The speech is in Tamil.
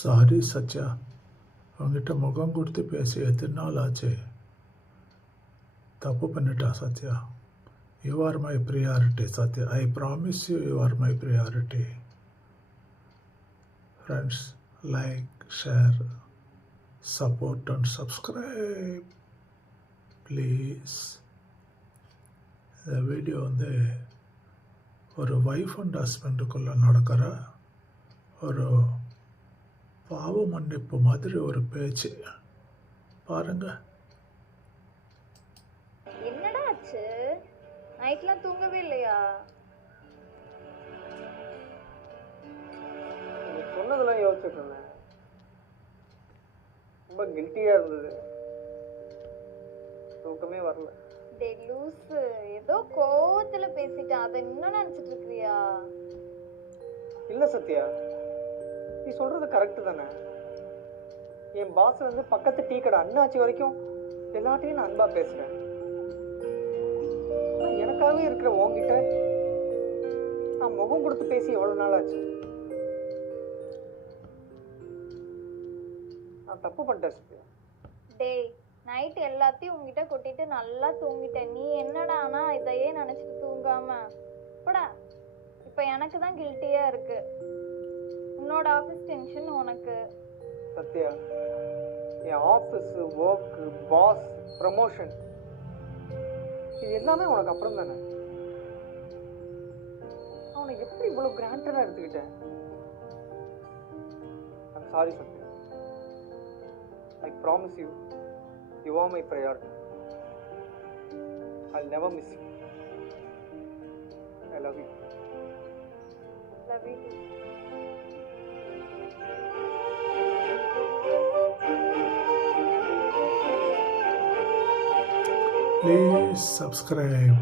சாரி சத்யா. அவங்ககிட்ட முகம் கொடுத்து பேசி எத்தனை நாள் ஆச்சு? தப்பு பண்ணிட்டா Sathya? You are my priority Sathya. I promise you you are my priority friends like share support and subscribe please இந்த வீடியோ வந்து ஒரு ஒய்ஃப் அண்ட் ஹஸ்பண்டுக்குள்ளே நடக்கிற ஒரு பாவ மன்னிப்பு மாதிரி ஒரு பேச்சு. பாருங்க. என்னடா ஆச்சு? நைட்லாம் தூங்கவே இல்லையா? நீ சொன்னதெல்லாம் யோசிச்சுட்டு இருந்தேன் ரொம்ப கில்ட்டியாக இருந்தது. தூக்கமே வரல. டே லூசு. ஏதோ கோவத்துல பேசிட்டேன். அதை இன்னும் நினைச்சிட்டு இருக்கிறியா? இல்லை சத்யா. நீ சொல்கிறது கரெக்டு தானே? என் பாஸ் வந்து பக்கத்து டீ கடை அண்ணாச்சி வரைக்கும் எல்லாத்தையும் நான் அன்பாக பேசுகிறேன் எனக்காகவே இருக்கிற உன்கிட்ட நான் முகம் கொடுத்து பேசி எவ்வளோ நாள் ஆச்சு? நான் தப்பு பண்ணிட்டேன் டேய் நைட் எல்லாத்தையும் உங்ககிட்ட கொட்டிட்டு நல்லா தூங்கிட்டேன். நீ என்னடா ஆனா இதையே நினைச்சிட்டு தூங்காம? போடா. இப்போ எனக்கு தான் கில்ட்டியா இருக்கு. என்னோட ஆஃபீஸ் டென்ஷன் உனக்கு. சத்யா என் ஆஃபீஸு ஒர்க் பாஸ் ப்ரமோஷன் இது எல்லாமே உனக்கு அப்புறம் தானே? அவனை எப்படி இவ்வளோ கிராண்டடாக எடுத்துக்கிட்டேன் I'm sorry Sathya. I promise you you are my priority I never miss you I love you please subscribe